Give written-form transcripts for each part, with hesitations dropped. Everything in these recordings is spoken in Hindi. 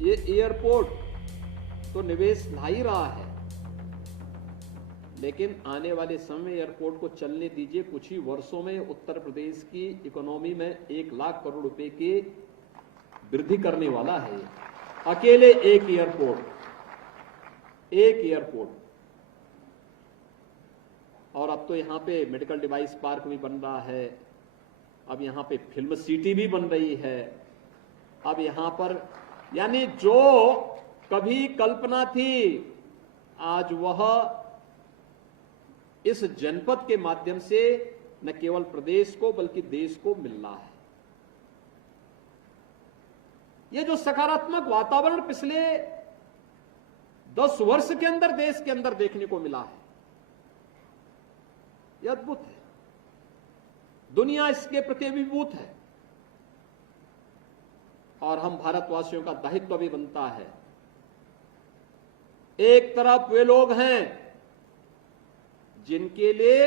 ये एयरपोर्ट तो निवेश ला ही रहा है, लेकिन आने वाले समय एयरपोर्ट को चलने दीजिए। कुछ ही वर्षों में उत्तर प्रदेश की इकोनॉमी में 1 लाख करोड़ रुपए की वृद्धि करने वाला है। अकेले एक एयरपोर्ट। और अब तो यहां पे मेडिकल डिवाइस पार्क भी बन रहा है, अब यहां पे फिल्म सिटी भी बन रही है। अब यहां पर यानी जो कभी कल्पना थी, आज वह इस जनपद के माध्यम से न केवल प्रदेश को बल्कि देश को मिल रहा है। यह जो सकारात्मक वातावरण पिछले 10 वर्ष के अंदर देश के अंदर देखने को मिला है, यह अद्भुत है। दुनिया इसके प्रति अभिभूत है और हम भारतवासियों का दायित्व भी बनता है। एक तरफ वे लोग हैं जिनके लिए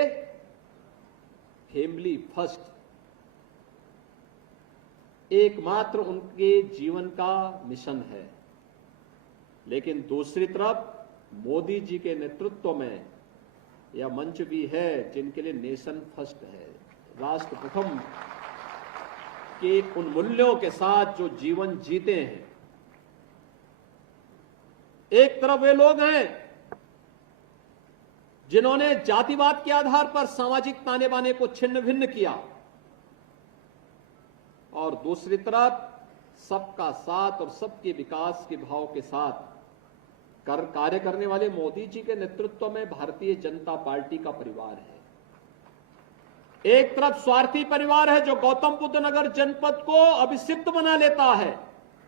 फैमिली फर्स्ट एकमात्र उनके जीवन का मिशन है, लेकिन दूसरी तरफ मोदी जी के नेतृत्व में यह मंच भी है जिनके लिए नेशन फर्स्ट है, राष्ट्र प्रथम के उन मूल्यों के साथ जो जीवन जीते हैं। एक तरफ वे लोग हैं जिन्होंने जातिवाद के आधार पर सामाजिक ताने बाने को छिन्न भिन्न किया, और दूसरी तरफ सबका साथ और सबके विकास के भाव के साथ कार्य करने वाले मोदी जी के नेतृत्व में भारतीय जनता पार्टी का परिवार है। एक तरफ स्वार्थी परिवार है जो गौतम बुद्ध नगर जनपद को अभिषिक्त बना लेता है,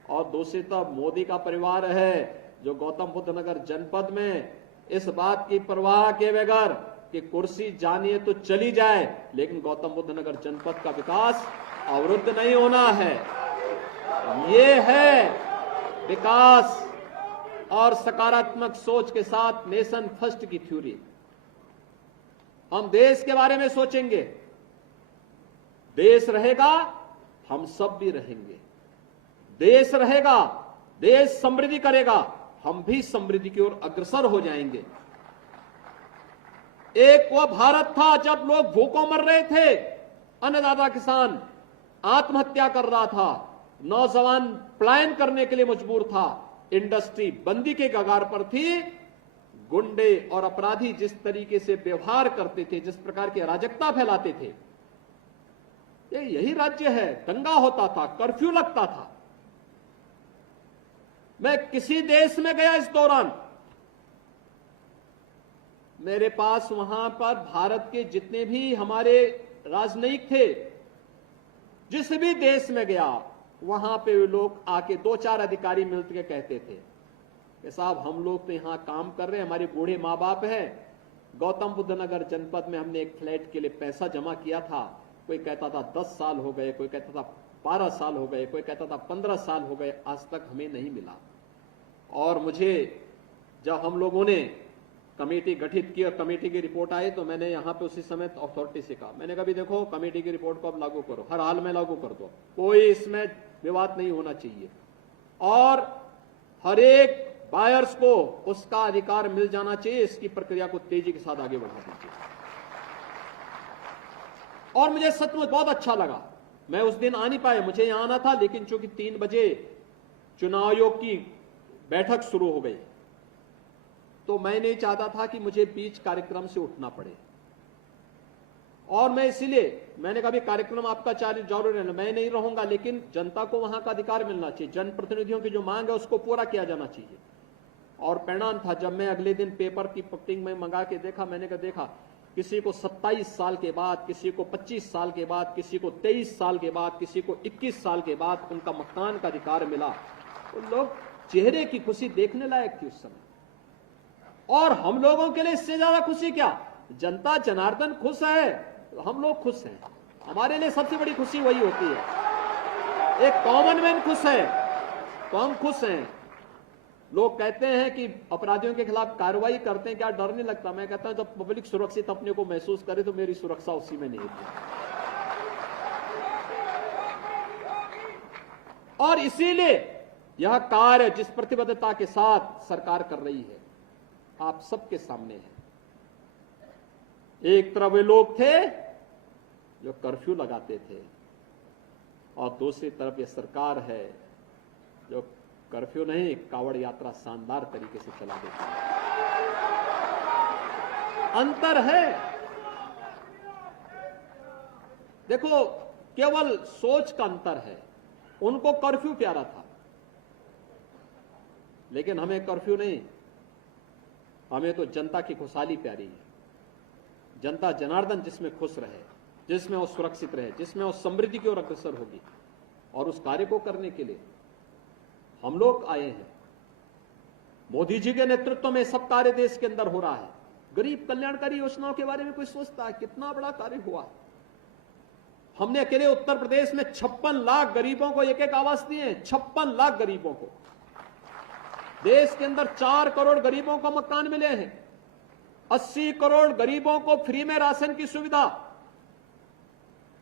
और दूसरी तरफ मोदी का परिवार है जो गौतम बुद्ध नगर जनपद में इस बात की परवाह के बगैर कि कुर्सी जानिए तो चली जाए, लेकिन गौतम बुद्ध नगर जनपद का विकास अवरुद्ध नहीं होना है। ये है विकास और सकारात्मक सोच के साथ नेशन फर्स्ट की थ्योरी। हम देश के बारे में सोचेंगे, देश रहेगा हम सब भी रहेंगे। देश रहेगा, देश समृद्धि करेगा, हम भी समृद्धि की ओर अग्रसर हो जाएंगे। एक वो भारत था जब लोग भूखों मर रहे थे, अन्नदाता किसान आत्महत्या कर रहा था, नौजवान पलायन करने के लिए मजबूर था, इंडस्ट्री बंदी के कगार पर थी, गुंडे और अपराधी जिस तरीके से व्यवहार करते थे, जिस प्रकार की अराजकता फैलाते थे, यही राज्य है। दंगा होता था, कर्फ्यू लगता था। मैं किसी देश में गया इस दौरान, मेरे पास वहां पर भारत के जितने भी हमारे राजनयिक थे, जिस भी देश में गया वहां पे लोग आके 2-4 अधिकारी मिलकर कहते थे कि साहब हम लोग तो यहां काम कर रहे हैं, हमारे बूढ़े माँ बाप हैं, गौतम बुद्ध नगर जनपद में हमने एक फ्लैट के लिए पैसा जमा किया था, कोई कहता था 10 साल हो गए, कोई कहता था 12 साल हो गए, कोई कहता था 15 साल हो गए, आज तक हमें नहीं मिला। और मुझे जब हम लोगों ने कमेटी गठित की और कमेटी की रिपोर्ट आई तो मैंने यहां पे उसी समय अथॉरिटी से कहा, मैंने कहा भी देखो कमेटी की रिपोर्ट को अब लागू करो, हर हाल में लागू कर दो, कोई इसमें विवाद नहीं होना चाहिए, और हर एक बायर्स को उसका अधिकार मिल जाना चाहिए। इसकी प्रक्रिया को तेजी के साथ आगे बढ़ा दीजिए। और मुझे सचमुच बहुत अच्छा लगा, मैं उस दिन आ नहीं पाया, मुझे यहां आना था, लेकिन चूंकि 3 बजे चुनाव आयोग की बैठक शुरू हो गई तो मैं नहीं चाहता था कि मुझे बीच कार्यक्रम से उठना पड़े, और मैं इसीलिए मैंने कहा भी कार्यक्रम आपका जरूर रहना, मैं नहीं रहूंगा, लेकिन जनता को वहां का अधिकार मिलना चाहिए, जनप्रतिनिधियों की जो मांग है उसको पूरा किया जाना चाहिए। और परिणाम था जब मैं अगले दिन पेपर की पट्टिंग में मंगा के देखा, मैंने कहा देखा किसी को 27 साल के बाद, किसी को 25 साल के बाद, किसी को 23 साल के बाद, किसी को 21 साल के बाद उनका मकान का अधिकार मिला, तो लोग चेहरे की खुशी देखने लायक थी उस समय। और हम लोगों के लिए इससे ज्यादा खुशी क्या, जनता जनार्दन खुश है तो हम लोग खुश हैं, हमारे लिए सबसे बड़ी खुशी वही होती है। एक कॉमन मैन खुश है तो हम खुश हैं। लोग कहते हैं कि अपराधियों के खिलाफ कार्रवाई करते हैं क्या डर नहीं लगता, मैं कहता हूं जब पब्लिक सुरक्षित अपने को महसूस करे तो मेरी सुरक्षा उसी में नहीं थी। और इसीलिए यह कार्य जिस प्रतिबद्धता के साथ सरकार कर रही है आप सबके सामने है। एक तरफ वे लोग थे जो कर्फ्यू लगाते थे और दूसरी तरफ ये सरकार है जो कर्फ्यू नहीं, कावड़ यात्रा शानदार तरीके से चला देती है। अंतर है। देखो, केवल सोच का अंतर है। उनको कर्फ्यू प्यारा था, लेकिन हमें कर्फ्यू नहीं, हमें तो जनता की खुशहाली प्यारी है। जनता जनार्दन जिसमें खुश रहे, जिसमें वो सुरक्षित रहे, जिसमें वो समृद्धि की ओर अग्रसर होगी, और उस कार्य को करने के लिए हम लोग आए हैं। मोदी जी के नेतृत्व में सब कार्य देश के अंदर हो रहा है। गरीब कल्याणकारी योजनाओं के बारे में कोई सोचता है? कितना बड़ा कार्य हुआ है। हमने अकेले उत्तर प्रदेश में 56 लाख गरीबों को एक एक आवास दिए हैं। 56 लाख गरीबों को। देश के अंदर 4 करोड़ गरीबों को मकान मिले हैं। 80 करोड़ गरीबों को फ्री में राशन की सुविधा।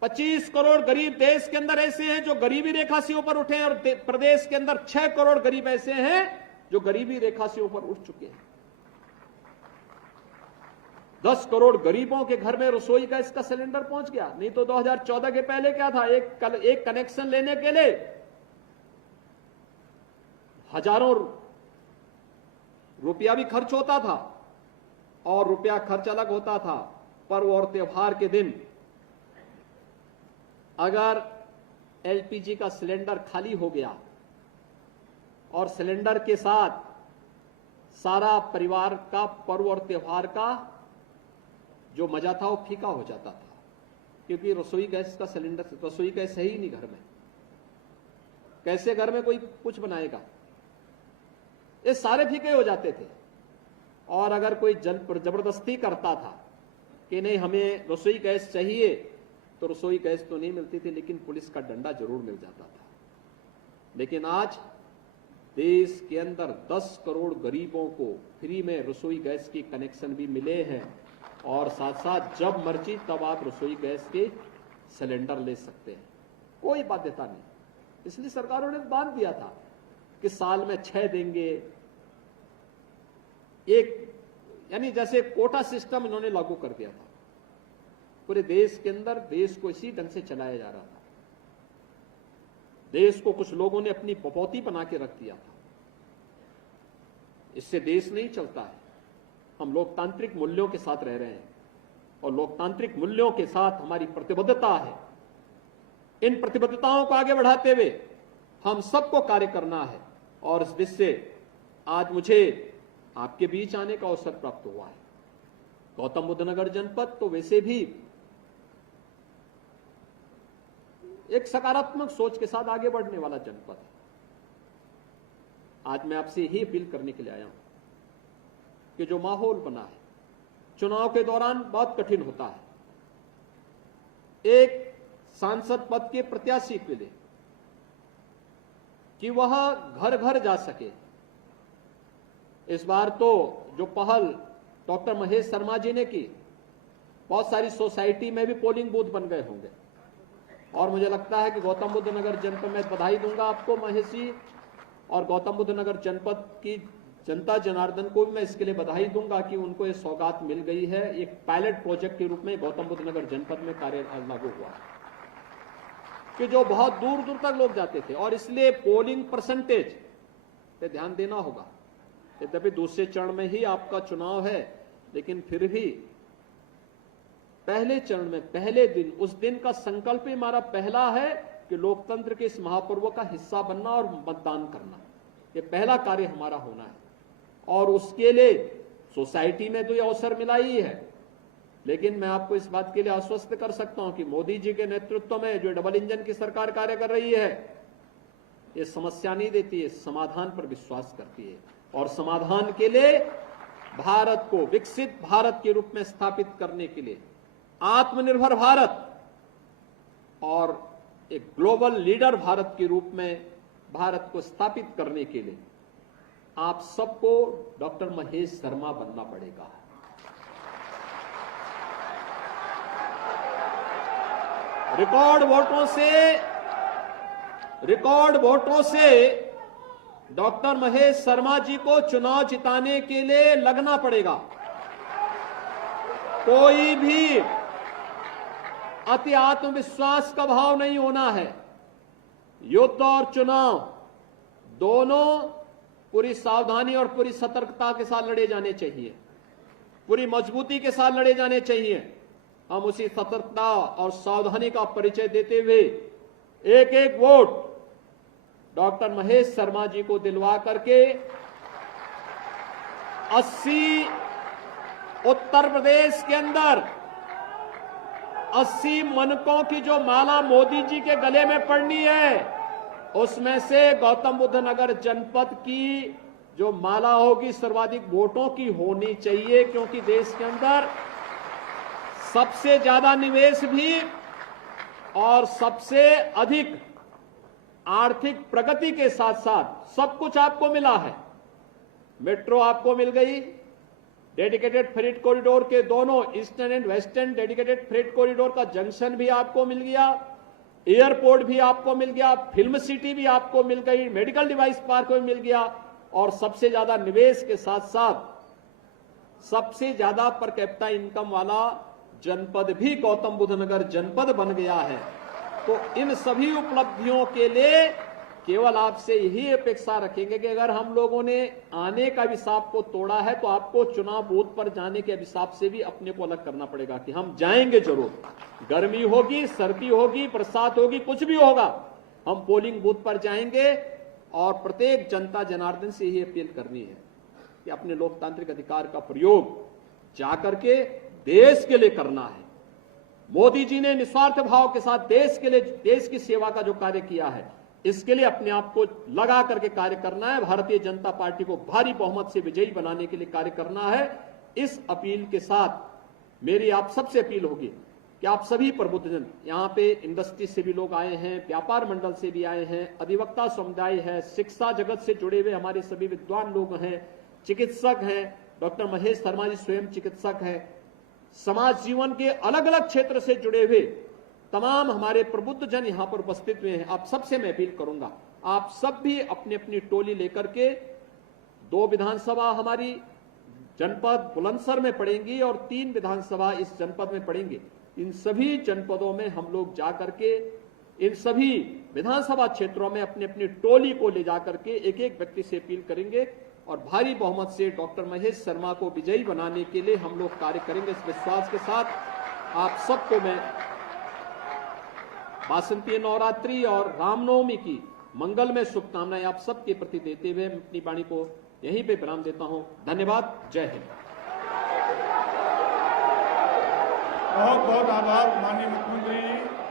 25 करोड़ गरीब देश के अंदर ऐसे हैं जो गरीबी रेखा से ऊपर उठे हैं, और प्रदेश के अंदर 6 करोड़ गरीब ऐसे हैं जो गरीबी रेखा से ऊपर उठ चुके हैं। 10 करोड़ गरीबों के घर में रसोई गैस का सिलेंडर पहुंच गया। नहीं तो 2014 के पहले क्या था, एक कनेक्शन लेने के लिए हजारों रुपया भी खर्च होता था, और रुपया खर्च अलग होता था। पर्व और त्योहार के दिन अगर एलपीजी का सिलेंडर खाली हो गया और सिलेंडर के साथ सारा परिवार का पर्व और त्योहार का जो मजा था वो फीका हो जाता था, क्योंकि रसोई गैस का सिलेंडर, रसोई गैस है ही नहीं घर में। कैसे घर में कोई कुछ बनाएगा? ये सारे फीके हो जाते थे। और अगर कोई जबरदस्ती करता था कि नहीं हमें रसोई गैस चाहिए, तो रसोई गैस तो नहीं मिलती थी, लेकिन पुलिस का डंडा जरूर मिल जाता था। लेकिन आज देश के अंदर 10 करोड़ गरीबों को फ्री में रसोई गैस की कनेक्शन भी मिले हैं, और साथ साथ जब मर्जी तब आप रसोई गैस के सिलेंडर ले सकते हैं, कोई बाध्यता नहीं। इसलिए सरकारों ने बांध दिया था कि साल में 6 देंगे। यानी जैसे कोटा सिस्टम इन्होंने लागू कर दिया था पूरे देश के अंदर। देश को इसी ढंग से चलाया जा रहा था। देश को कुछ लोगों ने अपनी पपौती बना के रख दिया था। इससे देश नहीं चलता है। हम लोकतांत्रिक मूल्यों के साथ रह रहे हैं, और लोकतांत्रिक मूल्यों के साथ हमारी प्रतिबद्धता है। इन प्रतिबद्धताओं को आगे बढ़ाते हुए हम सबको कार्य करना है, और इस दृष्टि से आज मुझे आपके बीच आने का अवसर प्राप्त हुआ है। गौतम बुद्ध नगर जनपद तो वैसे भी एक सकारात्मक सोच के साथ आगे बढ़ने वाला जनपद है। आज मैं आपसे ही अपील करने के लिए आया हूं कि जो माहौल बना है, चुनाव के दौरान बहुत कठिन होता है एक सांसद पद के प्रत्याशी के लिए कि वह घर घर जा सके। इस बार तो जो पहल डॉक्टर महेश शर्मा जी ने की, बहुत सारी सोसाइटी में भी पोलिंग बूथ बन गए होंगे, और मुझे लगता है कि गौतम बुद्ध नगर जनपद में बधाई दूंगा आपको महेश जी, और गौतम बुद्ध नगर जनपद की जनता जनार्दन को भी मैं इसके लिए बधाई दूंगा कि उनको ये सौगात मिल गई है। एक पायलट प्रोजेक्ट के रूप में गौतम बुद्ध नगर जनपद में कार्य लागू हुआ है कि जो बहुत दूर दूर तक लोग जाते थे, और इसलिए पोलिंग परसेंटेज पे ध्यान देना होगा। यद्यपि दूसरे चरण में ही आपका चुनाव है, लेकिन फिर भी पहले चरण में पहले दिन, उस दिन का संकल्प ही हमारा पहला है कि लोकतंत्र के इस महापर्व का हिस्सा बनना और मतदान करना। ये पहला कार्य हमारा होना है, और उसके लिए सोसाइटी में तो ये अवसर मिला ही है। लेकिन मैं आपको इस बात के लिए आश्वस्त कर सकता हूं कि मोदी जी के नेतृत्व में जो डबल इंजन की सरकार कार्य कर रही है, ये समस्या नहीं देती है, समाधान पर विश्वास करती है, और समाधान के लिए भारत को विकसित भारत के रूप में स्थापित करने के लिए, आत्मनिर्भर भारत और एक ग्लोबल लीडर भारत के रूप में भारत को स्थापित करने के लिए आप सबको डॉक्टर महेश शर्मा बनना पड़ेगा। रिकॉर्ड वोटों से डॉक्टर महेश शर्मा जी को चुनाव जिताने के लिए लगना पड़ेगा। कोई भी अति आत्मविश्वास का भाव नहीं होना है। युद्ध और चुनाव दोनों पूरी सावधानी और पूरी सतर्कता के साथ लड़े जाने चाहिए, पूरी मजबूती के साथ लड़े जाने चाहिए। हम उसी सतर्कता और सावधानी का परिचय देते हुए एक एक वोट डॉक्टर महेश शर्मा जी को दिलवा करके 80 उत्तर प्रदेश के अंदर 80 मनकों की जो माला मोदी जी के गले में पड़नी है, उसमें से गौतम बुद्ध नगर जनपद की जो माला होगी सर्वाधिक वोटों की होनी चाहिए, क्योंकि देश के अंदर सबसे ज्यादा निवेश भी और सबसे अधिक आर्थिक प्रगति के साथ साथ सब कुछ आपको मिला है। मेट्रो आपको मिल गई, डेडिकेटेड फ्रेट कॉरिडोर के दोनों eastern and western dedicated freight corridor का जंक्शन भी आपको मिल गया, एयरपोर्ट भी आपको मिल गया, फिल्म सिटी भी आपको मिल गई, मेडिकल डिवाइस पार्क भी मिल गया, और सबसे ज्यादा निवेश के साथ साथ सबसे ज्यादा पर कैपिटा इनकम वाला जनपद भी गौतम बुद्ध नगर जनपद बन गया है। तो इन सभी उपलब्धियों के लिए केवल आपसे यही अपेक्षा रखेंगे कि अगर हम लोगों ने आने का अभिशाप को तोड़ा है तो आपको चुनाव बूथ पर जाने के अभिशाप से भी अपने को अलग करना पड़ेगा कि हम जाएंगे जरूर। गर्मी होगी, सर्दी होगी, बरसात होगी, कुछ भी होगा, हम पोलिंग बूथ पर जाएंगे और प्रत्येक जनता जनार्दन से यही अपील करनी है कि अपने लोकतांत्रिक अधिकार का प्रयोग जाकर के देश के लिए करना है। मोदी जी ने निस्वार्थ भाव के साथ देश के लिए, देश की सेवा का जो कार्य किया है, इसके लिए अपने आप को लगा करके कार्य करना है। भारतीय जनता पार्टी को भारी बहुमत से विजयी बनाने के लिए कार्य करना है। इस अपील के साथ मेरी आप सबसे अपील होगी कि आप सभी प्रबुद्धजन, यहाँ पे इंडस्ट्री से भी लोग आए हैं, व्यापार मंडल से भी आए हैं, अधिवक्ता समुदाय है, शिक्षा जगत से जुड़े हुए हमारे सभी विद्वान लोग हैं, चिकित्सक हैं, डॉक्टर महेश शर्मा जी स्वयं चिकित्सक हैं, समाज जीवन के अलग अलग क्षेत्र से जुड़े हुए तमाम हमारे प्रबुद्ध जन यहाँ पर उपस्थित हुए हैं। आप सबसे मैं अपील करूंगा, आप सब भी अपनी अपनी टोली लेकर के 2 विधानसभा हमारी जनपद बुलंदशहर में पड़ेंगी और 3 विधानसभा इस जनपद में पड़ेंगे। इन सभी जनपदों में हम लोग जा करके इन सभी विधानसभा क्षेत्रों में अपनी अपनी टोली को ले जाकर के एक एक व्यक्ति से अपील करेंगे और भारी बहुमत से डॉक्टर महेश शर्मा को विजयी बनाने के लिए हम लोग कार्य करेंगे। इस विश्वास के साथ आप सबको मैं वासंती नवरात्रि और रामनवमी की मंगलमय शुभकामनाएं आप सबके प्रति देते हुए अपनी वाणी को यहीं पे विराम देता हूं। धन्यवाद। जय हिंद। बहुत बहुत आभार माननीय मुख्यमंत्री जी।